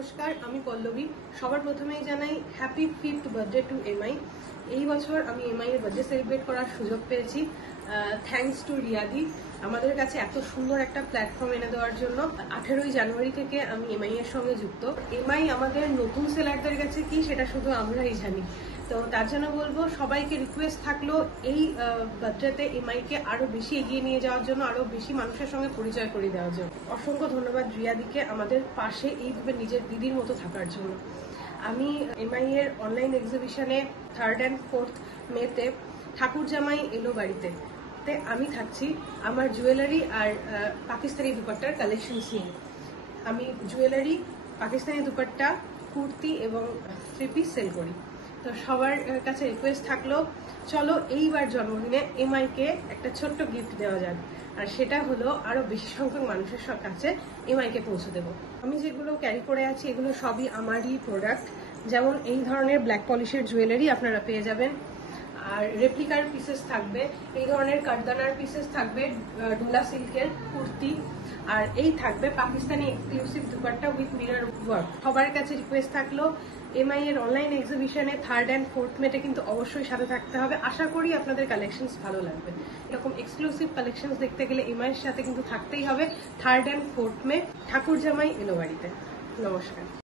নমস্কার, আমি পল্লবী। সবার প্রথমেই জানাই happy 5th birthday to MI. এই বছর আমি এমআই এর বার্থডে সেলিব্রেট করার সুযোগ পেয়েছি, থ্যাঙ্কস টু রিয়াদি আমাদের কাছে এত সুন্দর একটা প্ল্যাটফর্ম এনে দেওয়ার জন্য। 18ই জানুয়ারি থেকে আমি এমআই এর সঙ্গে যুক্ত। এমআই আমাদের নতুন সেলারদের কাছে কি সেটা শুধু আমরাই জানি। তো তার জন্য বলবো সবাইকে রিকোয়েস্ট থাকলো এই বার্থডেতে এমআইকে আরো বেশি এগিয়ে নিয়ে যাওয়ার জন্য, আরো বেশি মানুষের সঙ্গে পরিচয় করে দেওয়ার জন্য। অসংখ্য ধন্যবাদ রিয়াদিকে আমাদের পাশে এইভাবে নিজের দিদির মতো থাকার জন্য। আমি এমআই এর অনলাইন এক্সিবিশনে 3rd and 4th মেতে ঠাকুর জামাই এলো বাড়িতে আমি থাকছি আমার জুয়েলারি আর পাকিস্তানি দুপাট্টার কালেকশনস নিয়ে। আমি জুয়েলারি, পাকিস্তানি দুপাট্টা, কুর্তি এবং 3 পিস সেল করি। তো সবার কাছে রিকোয়েস্ট থাকলো, চলো এইবার জন্মদিনে এমআইকে একটা ছোট্ট গিফট দেওয়া যাক, আর সেটা হলো আরো বেশি সংখ্যক মানুষের কাছে এমআইকে পৌঁছে দেবো। আমি যেগুলো ক্যারি করে আছি এগুলো সবই আমারই প্রোডাক্ট। যেমন এই ধরনের ব্ল্যাক পলিশের জুয়েলারি আপনারা পেয়ে যাবেন, আর রেপ্লিকার পিসেস থাকবে, এই ধরনের কাঠদানার পিসেস থাকবে, ডোলা সিল্কের কুর্তি, আর এই থাকবে Pakistani exclusive dupatta with mirror work. সবার কাছে রিকোয়েস্ট থাকলো এমআই এর অনলাইন এক্সিবিশনে 3rd and 4th মেতে কিন্তু অবশ্যই সাথে থাকতে হবে। আশা করি আপনাদের কালেকশনস ভালো লাগবে। এরকম এক্সক্লুসিভ কালেকশনস দেখতে গেলে এমআই এর সাথে কিন্তু থাকতেই হবে 3rd and 4th মে ঠাকুর জামাই এলো বাড়িতে। নমস্কার।